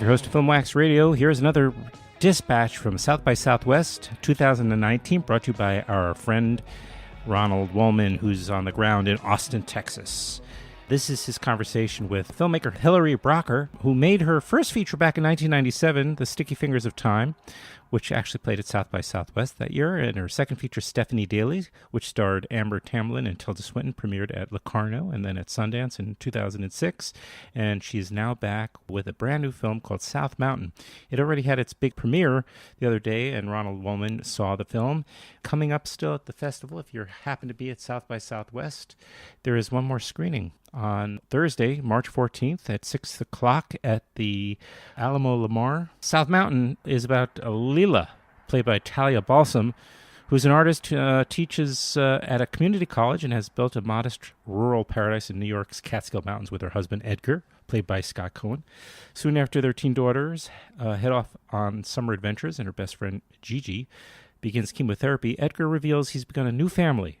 Your host of Filmwax Radio. Here's another dispatch from South by Southwest 2019, brought to you by our friend Ronald Wohlman, who's on the ground in Austin, Texas. This is his conversation with filmmaker Hilary Brougher, who made her first feature back in 1997, The Sticky Fingers of Time, which actually played at South by Southwest that year, and her second feature, Stephanie Daley, which starred Amber Tamblyn and Tilda Swinton, premiered at Locarno and then at Sundance in 2006, and she's now back with a brand new film called South Mountain. It already had its big premiere the other day, and Ronald Wohlman saw the film. Coming up still at the festival, if you happen to be at South by Southwest, there is one more screening on Thursday, March 14th at 6 o'clock at the Alamo Lamar. South Mountain is about Lila, played by TALIA BALSAM, who's an artist who teaches at a community college and has built a modest rural paradise in New York's Catskill Mountains with her husband Edgar, played by Scott Cohen. Soon after their teen daughters head off on summer adventures and her best friend Gigi begins chemotherapy, Edgar reveals he's begun a new family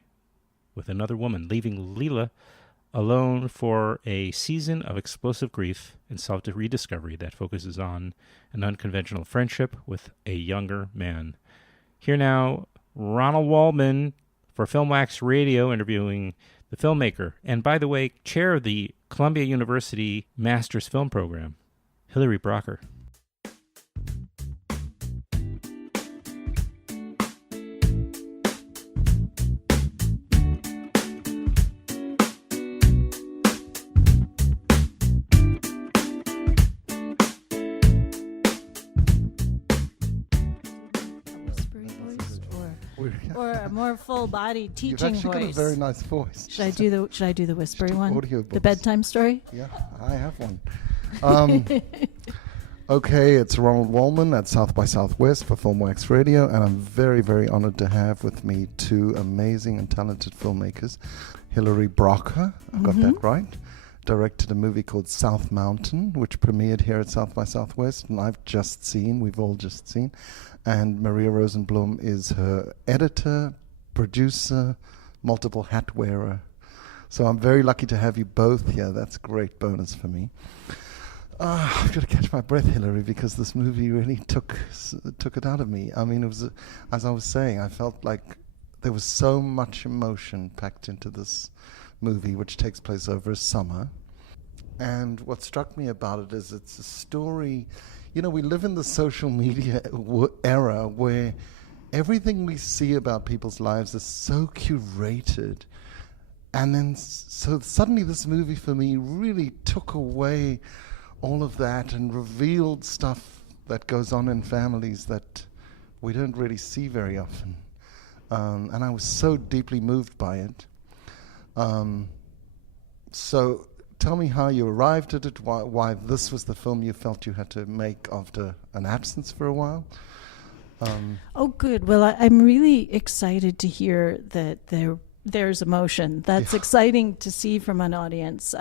with another woman, leaving Lila alone for a season of explosive grief and self-rediscovery that focuses on an unconventional friendship with a younger man. Here now, Ronald Wohlman for Filmwax Radio, interviewing the filmmaker, and by the way, chair of the Columbia University Master's Film Program, Hilary Brougher. Or a more full-body teaching You've actually voice. got a very nice voice. Should I do the whispery one? Audiobooks. The bedtime story? Yeah, I have one. Okay, it's Ronald Wohlman at South by Southwest for Filmwax Radio, and I'm very, very honored to have with me two amazing and talented filmmakers. Hilary Brougher, I got that right, directed a movie called South Mountain, which premiered here at South by Southwest, and we've all just seen. And Maria Rosenblum is her editor, producer, multiple hat wearer. So I'm very lucky to have you both here. That's a great bonus for me. I've got to catch my breath, Hilary, because this movie really took it out of me. I mean, it was, as I was saying, I felt like there was so much emotion packed into this movie, which takes place over a summer. And what struck me about it is it's a story. You know, we live in the social media era where everything we see about people's lives is so curated. And then so suddenly this movie for me really took away all of that and revealed stuff that goes on in families that we don't really see very often. And I was so deeply moved by it. So tell me how you arrived at it, why this was the film you felt you had to make after an absence for a while. Oh, good. Well, I'm really excited to hear that there's emotion. That's exciting to see from an audience.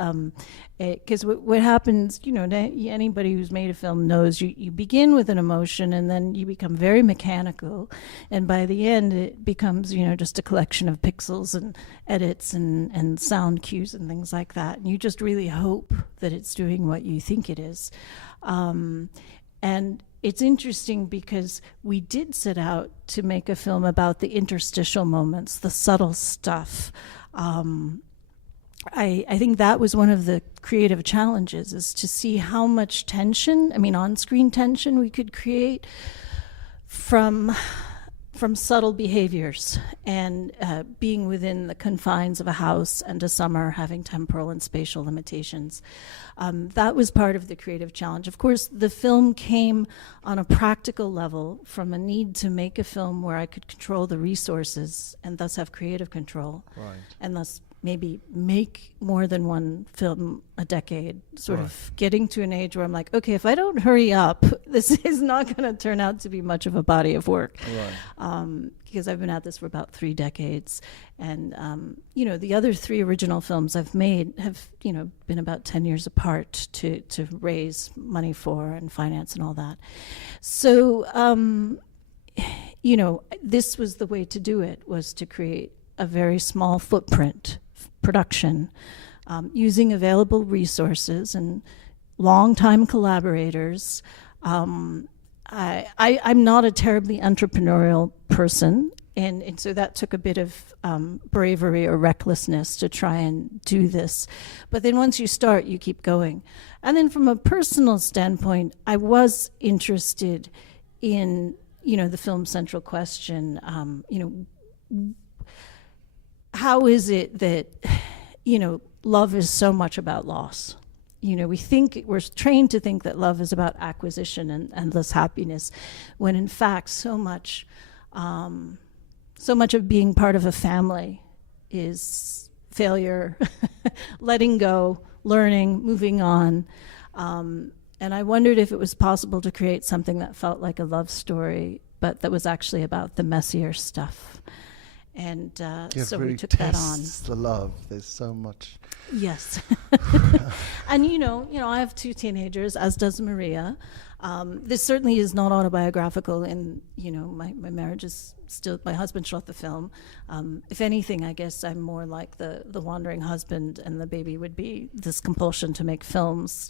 Because what happens, you know, anybody who's made a film knows you begin with an emotion and then you become very mechanical. And by the end, it becomes, you know, just a collection of pixels and edits and sound cues and things like that. And you just really hope that it's doing what you think it is. And it's interesting because we did set out to make a film about the interstitial moments, the subtle stuff. I think that was one of the creative challenges, is to see how much tension, on-screen tension, we could create from subtle behaviors and being within the confines of a house and a summer, having temporal and spatial limitations. That was part of the creative challenge. Of course, the film came on a practical level from a need to make a film where I could control the resources and thus have creative control, Right. and thus maybe make more than one film a decade, sort of getting to an age where I'm like, okay, if I don't hurry up, this is not going to turn out to be much of a body of work. Because I've been at this for about 3 decades. And, the other 3 original films I've made have, been about 10 years apart to raise money for and finance and all that. So, this was the way to do it, was to create a very small footprint production, using available resources and longtime collaborators. I'm not a terribly entrepreneurial person, and so that took a bit of bravery or recklessness to try and do this. But then once you start, you keep going. And then from a personal standpoint, I was interested in, the film central question, how is it that, love is so much about loss? We're trained to think that love is about acquisition and endless happiness, when in fact so much of being part of a family is failure, letting go, learning, moving on. And I wondered if it was possible to create something that felt like a love story, but that was actually about the messier stuff. And so we took that on. The love. There's so much. Yes. And I have 2 teenagers, as does Maria. This certainly is not autobiographical, and my marriage is still, my husband shot the film. If anything, I guess I'm more like the wandering husband, and the baby would be this compulsion to make films.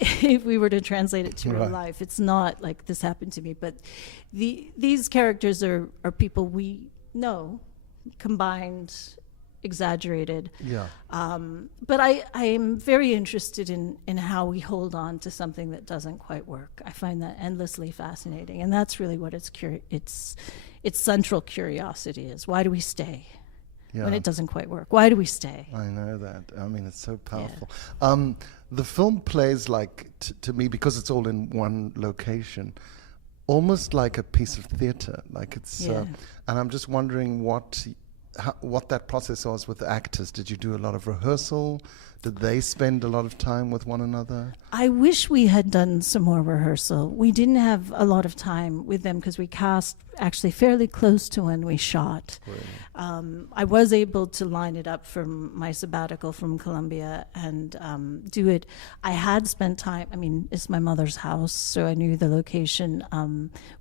If we were to translate it to real life, it's not like this happened to me. But these characters are people we know, combined, exaggerated. But I am very interested in how we hold on to something that doesn't quite work. I find that endlessly fascinating, and that's really what its central curiosity is. Why do we stay when it doesn't quite work? Why do we stay? I know that. I mean, it's so powerful. The film plays like, to me, because it's all in one location, almost like a piece of theater. Like it's, and I'm just wondering what that process was with the actors. Did you do a lot of rehearsal? Did they spend a lot of time with one another? I wish we had done some more rehearsal. We didn't have a lot of time with them because we cast actually fairly close to when we shot. I was able to line it up from my sabbatical from Columbia and do it. I had spent time, it's my mother's house, so I knew the location.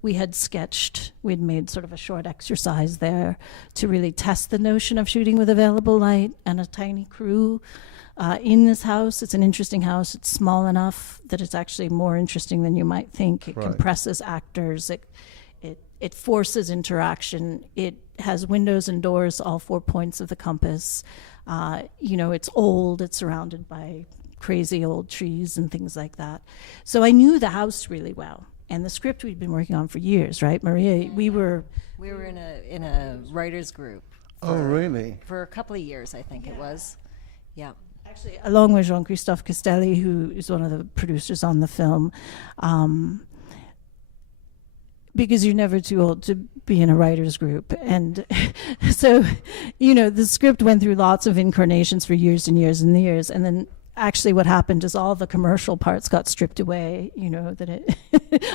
We had sketched, we'd made sort of a short exercise there to really test the notion of shooting with available light and a tiny crew. In this house, it's an interesting house. It's small enough that it's actually more interesting than you might think. It compresses actors. It forces interaction. It has windows and doors, all 4 points of the compass. It's old. It's surrounded by crazy old trees and things like that. So I knew the house really well. And the script we'd been working on for years, right, Maria? We were in a writers group. Really? For a couple of years, I think it was. Yeah. Actually, along with Jean-Christophe Castelli, who is one of the producers on the film, because you're never too old to be in a writer's group. And so, the script went through lots of incarnations for years and years and years. And then actually what happened is all the commercial parts got stripped away,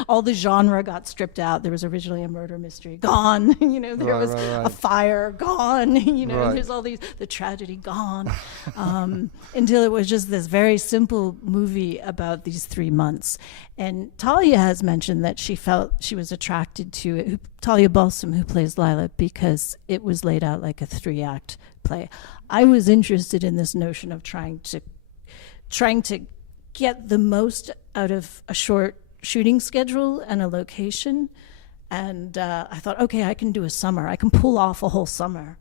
all the genre got stripped out. There was originally a murder mystery, gone. There was a fire, gone. There's all these, the tragedy, gone. Until it was just this very simple movie about these 3 months. And Talia has mentioned that she felt she was attracted to it, Talia Balsam, who plays Lila, because it was laid out like a 3-act play. I was interested in this notion of trying to get the most out of a short shooting schedule and a location. And I thought, okay, I can do a summer. I can pull off a whole summer.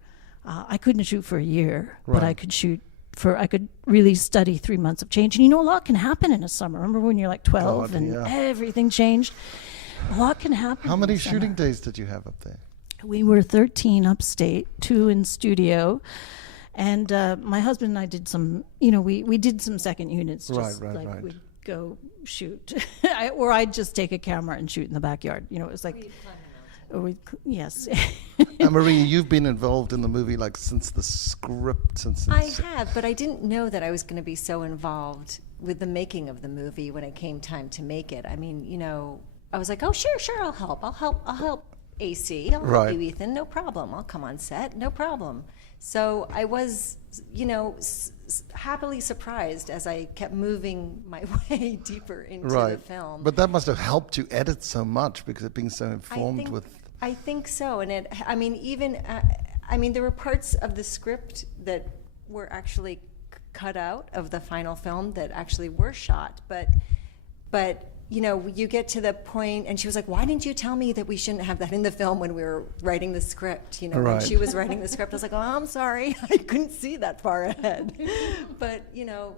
I couldn't shoot for a year, but I could I could really study 3 months of change. And a lot can happen in a summer. Remember when you're like 12 everything changed? A lot can happen. How many shooting days did you have up there? We were 13 upstate, 2 in studio. And my husband and I did some, we did some second units. Just we'd go shoot. Or I'd just take a camera and shoot in the backyard. It was like, Yes. And Maria, you've been involved in the movie like since the script, since I have, but I didn't know that I was going to be so involved with the making of the movie when it came time to make it. I mean, you know, I was like, oh, sure, I'll help AC. I'll help you, Ethan. No problem. I'll come on set. No problem. So I was, you know, happily surprised as I kept moving my way deeper into the film. But that must have helped you edit so much because of being so informed I think so. And there were parts of the script that were actually cut out of the final film that actually were shot. But you know, you get to the point, and she was like, why didn't you tell me that we shouldn't have that in the film when we were writing the script? You know, when she was writing the script, I was like, oh, I'm sorry. I couldn't see that far ahead. But, you know,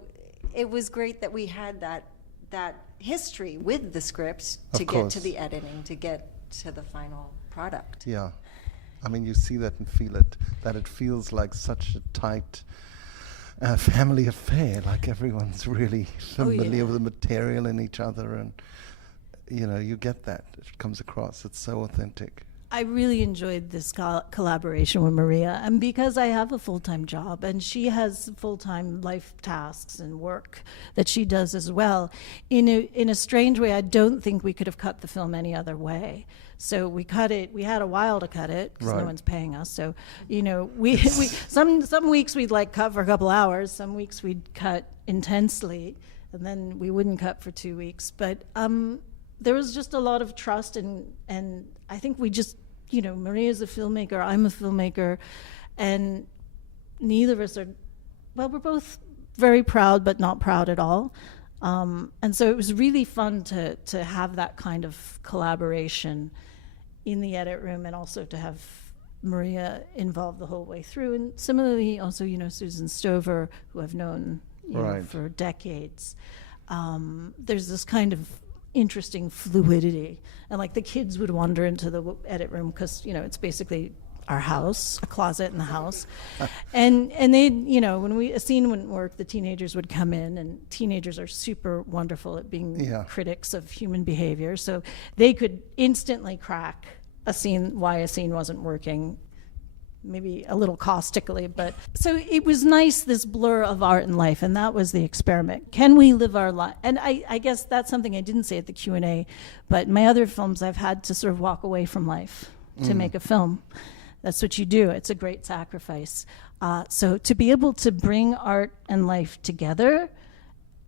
it was great that we had that history with the script to get to the editing, to get to the final product. Yeah. I mean, you see that and feel it, that it feels like such a tight family affair, like everyone's really familiar with the material and each other, and you know, you get that. It comes across. It's so authentic. I really enjoyed this collaboration with Maria, and because I have a full-time job and she has full-time life tasks and work that she does as well, in a strange way, I don't think we could have cut the film any other way. So we cut it. We had a while to cut it because no one's paying us. So, you know, we some weeks we'd like cut for a couple hours. Some weeks we'd cut intensely, and then we wouldn't cut for 2 weeks. But there was just a lot of trust, and I think we just, you know, Maria's a filmmaker, I'm a filmmaker, and neither of us are, well, we're both very proud, but not proud at all. And so it was really fun to have that kind of collaboration in the edit room, and also to have Maria involved the whole way through. And similarly, also, you know, Susan Stover, who I've known know, for decades. There's this kind of interesting fluidity, and like the kids would wander into the edit room because, you know, it's basically our house, a closet in the house, and they, you know, when a scene wouldn't work, the teenagers would come in, and teenagers are super wonderful at being critics of human behavior, so they could instantly crack why a scene wasn't working, maybe a little caustically, but so it was nice, this blur of art and life, and that was the experiment. Can we live our life? And I guess that's something I didn't say at the Q&A, but in my other films I've had to sort of walk away from life to make a film. That's what you do. It's a great sacrifice. So to be able to bring art and life together,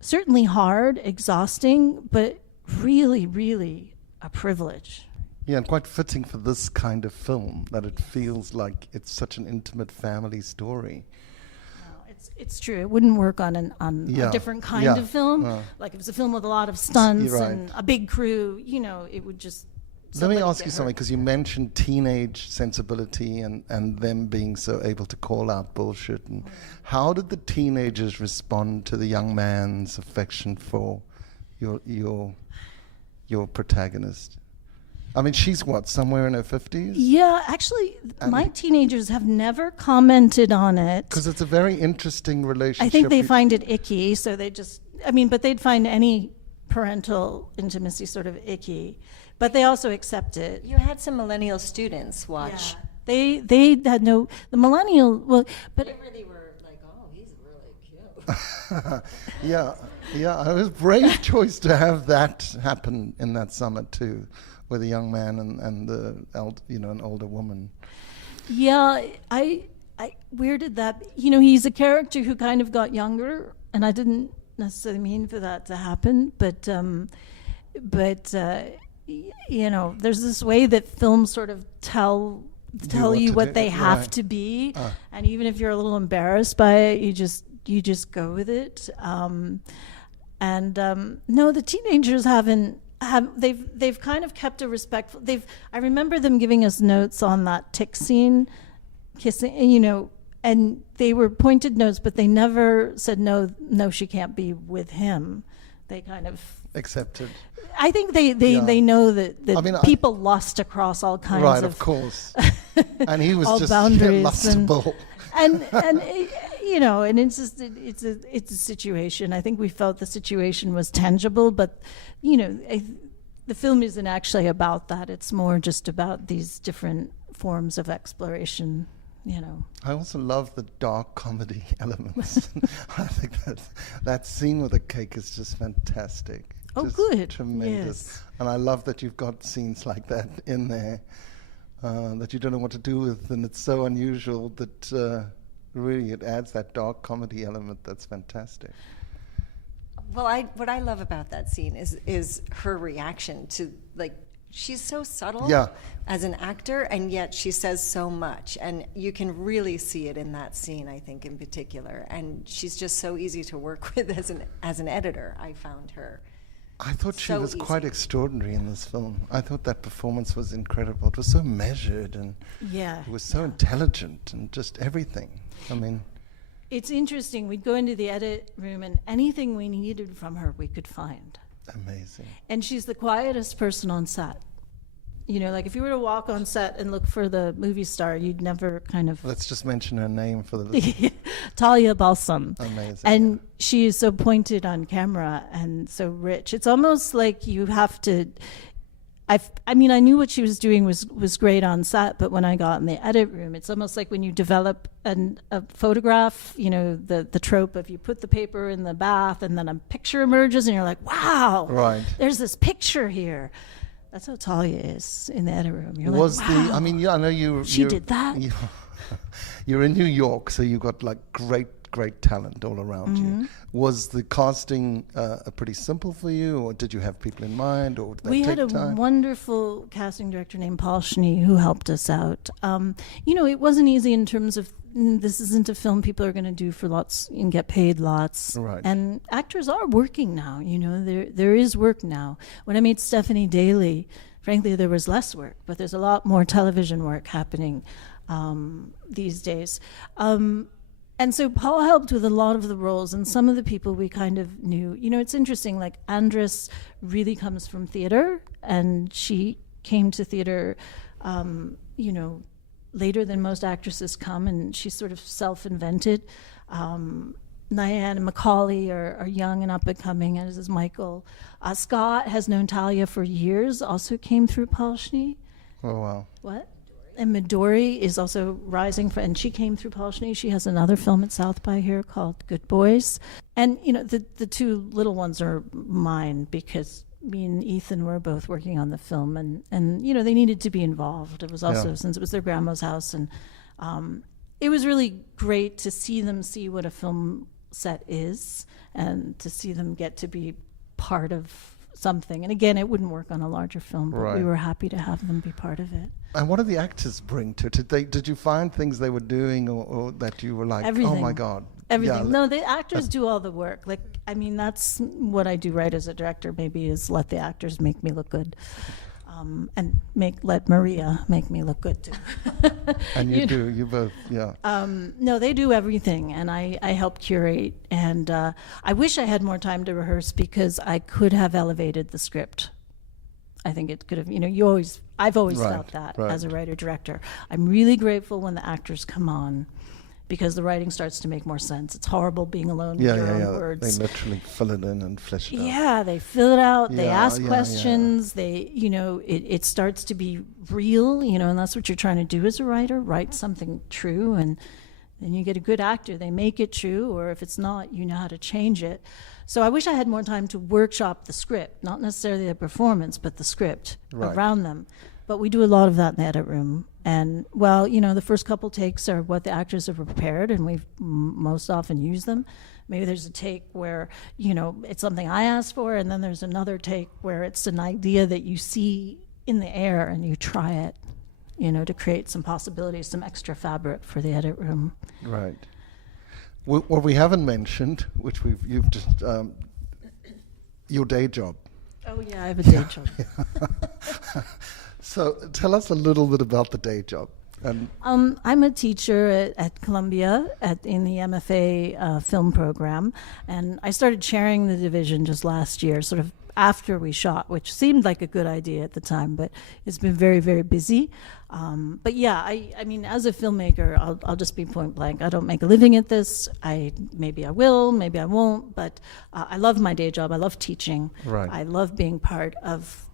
certainly hard, exhausting, but really, really a privilege. Yeah, and quite fitting for this kind of film, that it feels like it's such an intimate family story. No, it's true. It wouldn't work on a different kind of film. Like if it's a film with a lot of stunts and a big crew, you know, it would just... Let me ask you something, because you mentioned teenage sensibility and them being so able to call out bullshit. And how did the teenagers respond to the young man's affection for your protagonist? I mean, she's what, somewhere in her 50s? Yeah, actually, my teenagers have never commented on it. Because it's a very interesting relationship. I think they find it icky, so they just, but they'd find any parental intimacy sort of icky. But they also accept it. You had some millennial students watch. Yeah. They had the millennial, but... They really were like, oh, he's really cute. Yeah, it was a brave choice to have that happen in that summer too, with a young man and an older woman. Yeah, where did that... he's a character who kind of got younger, and I didn't necessarily mean for that to happen, but there's this way that films sort of tell you what they have to be, and even if you're a little embarrassed by it, you just go with it. No, the teenagers they've kind of kept a respectful. I remember them giving us notes on that tick scene, kissing, and they were pointed notes, but they never said no, she can't be with him. They kind of accepted. I think they know that people lust across all kinds of... Right, of course. And he was just lustable. And it's just it's a situation. I think we felt the situation was tangible, but the film isn't actually about that. It's more just about these different forms of exploration, you know. I also love the dark comedy elements. I think that scene with the cake is just fantastic. Oh, just good. Tremendous. Yes. And I love that you've got scenes like that in there that you don't know what to do with, and it's so unusual that really it adds that dark comedy element that's fantastic. Well, what I love about that scene is her reaction to, like, she's so subtle as an actor, and yet she says so much, and you can really see it in that scene, I think, in particular. And she's just so easy to work with as an editor. I found her. I thought she so was easy. quite extraordinary in this film. I thought that performance was incredible. It was so measured, and it was so intelligent, and just everything. I mean, it's interesting. We'd go into the edit room, and anything we needed from her, we could find. Amazing. And she's the quietest person on set. You know, like if you were to walk on set and look for the movie star, you'd never kind of... Let's just mention her name for the listeners. TALIA BALSAM. Amazing. And she is so pointed on camera and so rich. It's almost like you have to... I mean, I knew what she was doing was great on set, but when I got in the edit room, it's almost like when you develop a photograph, you know, the trope of you put the paper in the bath and then a picture emerges and you're like, wow, there's this picture here. That's how TALIA is in the edit room. You're like, wow. I mean, I know you... She did that? You're in New York, so you got like great talent all around you. Was the casting pretty simple for you, or did you have people in mind, or did that we take had a time? wonderful casting director named Paul Schnee who helped us out. You know, it wasn't easy in terms of this isn't a film people are going to do for lots and get paid lots. Right. And actors are working now. You know, there is work now. When I made Stephanie Daley, frankly, there was less work, but there's a lot more television work happening these days. And so Paul helped with a lot of the roles, and some of the people we kind of knew. You know, it's interesting, like ANDRUS really comes from theater, and she came to theater, you know, later than most actresses come, and she's sort of self-invented. Nyan and Macaulay are young and up and coming, as is Michael. Scott has known TALIA for years, also came through Paul Schnee. Oh, wow. What? And Midori is also rising, and she came through Paul Schnee. She has another film at South by here called Good Boys. And, you know, the two little ones are mine because me and Ethan were both working on the film, and you know, they needed to be involved. It was also, since it was their grandma's house, and it was really great to see them see what a film set is and to see them get to be part of something. And again, it wouldn't work on a larger film, but we were happy to have them be part of it. And what did the actors bring to it? Did you find things they were doing or that you were like, everything. Oh my God? Everything. Yeah, no, the actors do all the work. Like, I mean, that's what I do right as a director, maybe, is let the actors make me look good. And let Maria make me look good too. And you both, no, they do everything, and I help curate. And I wish I had more time to rehearse because I could have elevated the script. I think it could have, you know, I've always felt that as a writer-director. I'm really grateful when the actors come on, because the writing starts to make more sense. It's horrible being alone with your own words. They literally fill it in and flesh it out. Yeah, they fill it out. They ask questions. They, you know, it starts to be real. You know, and that's what you're trying to do as a writer: write something true, and then you get a good actor. They make it true, or if it's not, you know how to change it. So I wish I had more time to workshop the script, not necessarily the performance, but the script around them. But we do a lot of that in the edit room. And, well, you know, the first couple takes are what the actors have prepared, and we've most often used them. Maybe there's a take where, you know, it's something I asked for, and then there's another take where it's an idea that you see in the air and you try it, you know, to create some possibilities, some extra fabric for the edit room. Right. What we haven't mentioned, which you've just, your day job. Oh, yeah, I have a day job. So tell us a little bit about the day job. And I'm a teacher at Columbia in the MFA film program, and I started chairing the division just last year, sort of after we shot, which seemed like a good idea at the time, but it's been very, very busy. But yeah, I mean, as a filmmaker, I'll just be point blank. I don't make a living at this. Maybe I will, maybe I won't, but I love my day job. I love teaching. Right. I love being part of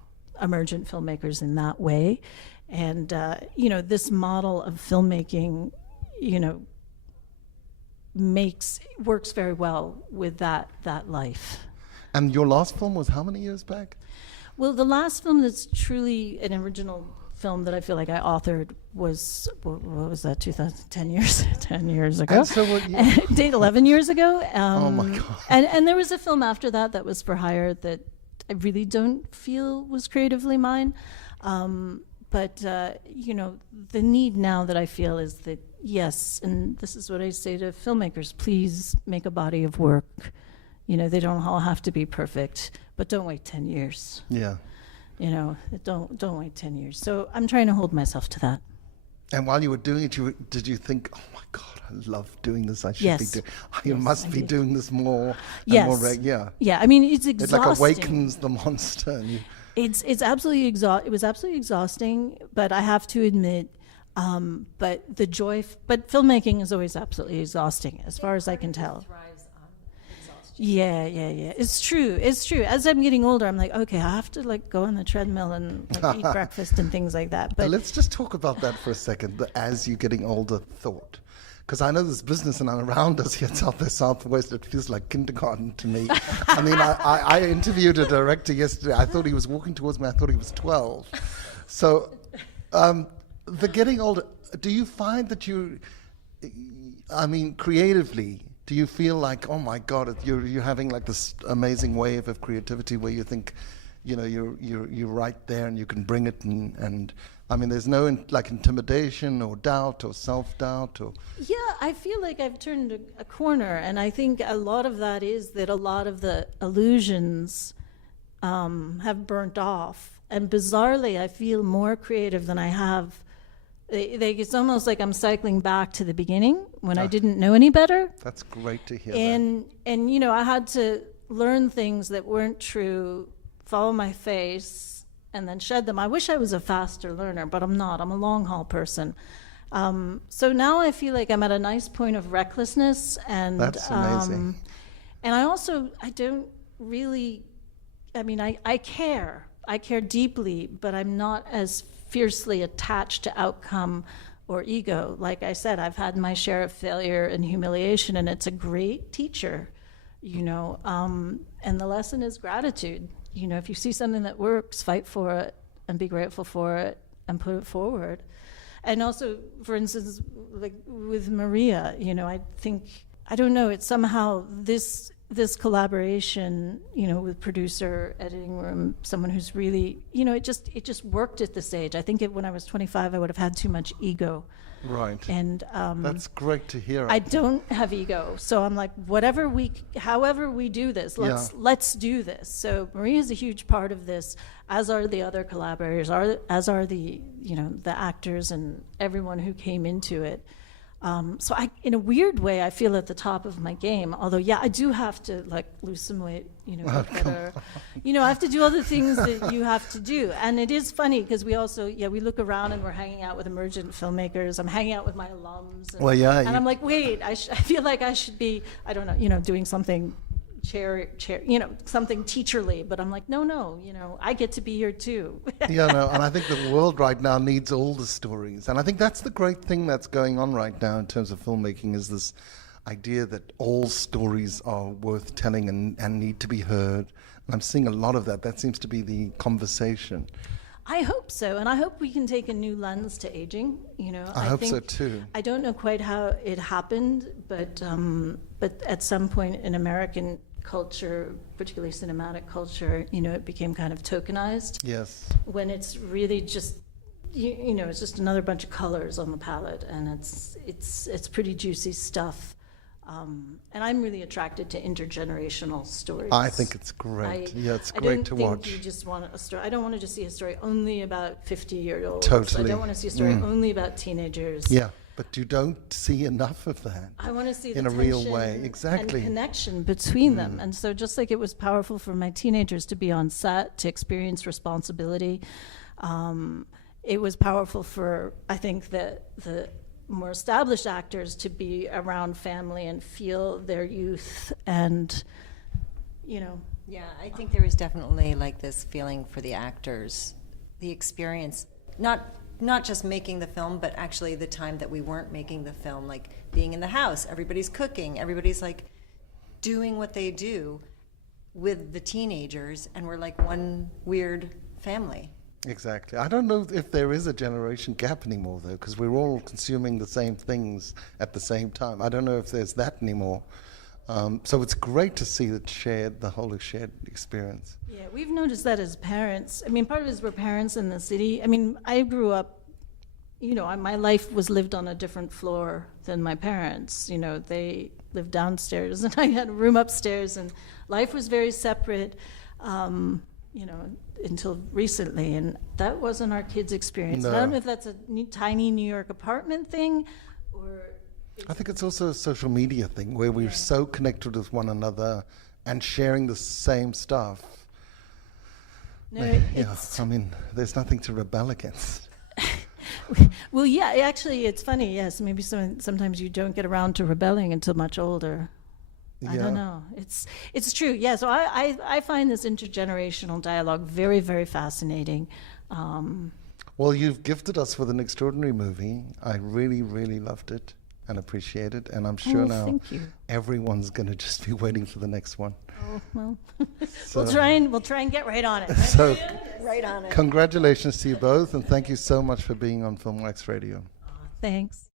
emergent filmmakers in that way. And, this model of filmmaking, works very well with that life. And your last film was how many years back? Well, the last film that's truly an original film that I feel like I authored was, what was that, 10 years ago. And so what you... Date 11 years ago. Oh my God. And there was a film after that was for hire that I really don't feel was creatively mine. But the need now that I feel is that, yes, and this is what I say to filmmakers, please make a body of work. They don't all have to be perfect, but don't wait 10 years. Yeah. Don't wait 10 years. So I'm trying to hold myself to that. And while you were doing it, did you think, oh my God, I love doing this. I should be doing. You must be doing this more. Yes. And more yeah. Yeah. I mean, it's exhausting. It like awakens the monster. And it's absolutely it was absolutely exhausting. But I have to admit, but the joy. But filmmaking is always absolutely exhausting, as far as I can tell. Yeah. It's true. As I'm getting older, I'm like, okay, I have to go on the treadmill and eat breakfast and things like that. But let's just talk about that for a second, the as you're getting older thought. Because I know this business and I'm around us here South by Southwest, it feels like kindergarten to me. I mean, I interviewed a director yesterday. I thought he was walking towards me. I thought he was 12. So the getting older, do you find that creatively, do you feel like, oh my God, you're having like this amazing wave of creativity where you think, you're right there and you can bring it and I mean, there's no intimidation or doubt or self-doubt or... Yeah, I feel like I've turned a corner, and I think a lot of that is that a lot of the illusions have burnt off, and bizarrely, I feel more creative than I have. It's almost like I'm cycling back to the beginning when I didn't know any better. That's great to hear. And I had to learn things that weren't true, follow my face, and then shed them. I wish I was a faster learner, but I'm not. I'm a long haul person. So now I feel like I'm at a nice point of recklessness, and that's amazing. And I don't really. I mean, I care. I care deeply, but I'm not as fiercely attached to outcome or ego. Like I said, I've had my share of failure and humiliation, and it's a great teacher, and the lesson is gratitude. If you see something that works, fight for it and be grateful for it and put it forward. And also, for instance, like with Maria, I think, I don't know, it's somehow this collaboration, with producer, editing room, someone who's really, it just worked at this age. I think when I was 25, I would have had too much ego. Right. And that's great to hear. I don't have ego, so I'm like, however we do this, let's do this. So Maria's a huge part of this, as are the other collaborators, as are the the actors and everyone who came into it. So in a weird way, I feel at the top of my game. Although, I do have to lose some weight, get better. I have to do all the things that you have to do. And it is funny because we also, we look around and we're hanging out with emergent filmmakers. I'm hanging out with my alums. And, and I'm like, wait, I feel like I should be, I don't know, doing something chair, something teacherly, but I'm like, no, I get to be here too. And I think the world right now needs all the stories. And I think that's the great thing that's going on right now in terms of filmmaking, is this idea that all stories are worth telling and need to be heard. And I'm seeing a lot of that. That seems to be the conversation. I hope so, and I hope we can take a new lens to aging. I hope so too. I don't know quite how it happened, but at some point in American culture, particularly cinematic culture, it became kind of tokenized. Yes. When it's really just, it's just another bunch of colors on the palette, and it's pretty juicy stuff. And I'm really attracted to intergenerational stories. I think it's great. It's great to watch. I don't think you just want a story. I don't want to just see a story only about 50-year-olds. Totally. I don't want to see a story only about teenagers. Yeah, but you don't see enough of that. I want to see in a real way, exactly, and connection between them. And so, just like it was powerful for my teenagers to be on set, to experience responsibility, it was powerful for, I think, the more established actors to be around family and feel their youth and Yeah, I think there was definitely like this feeling for the actors, the experience, not just making the film, but actually the time that we weren't making the film, like being in the house, everybody's cooking, everybody's like doing what they do with the teenagers, and we're like one weird family. Exactly. I don't know if there is a generation gap anymore, though, because we're all consuming the same things at the same time. I don't know if there's that anymore. So it's great to see the whole shared experience. Yeah, we've noticed that as parents. I mean, part of it is we're parents in the city. I mean, I grew up, my life was lived on a different floor than my parents. They lived downstairs and I had a room upstairs, and life was very separate, until recently. And that wasn't our kids' experience. No. I don't know if that's a tiny New York apartment thing or... I think it's also a social media thing where we're so connected with one another and sharing the same stuff. No, I mean, there's nothing to rebel against. Well, yeah, actually, it's funny, yes. Maybe sometimes you don't get around to rebelling until much older. I don't know. It's true, yeah. So I find this intergenerational dialogue very, very fascinating. Well, you've gifted us with an extraordinary movie. I really, really loved it and appreciate it, and I'm sure now everyone's going to just be waiting for the next one. Oh, well, So- we'll try and get right on it. So, Right on it. congratulations to you both, and thank you so much for being on Filmwax Radio. Thanks.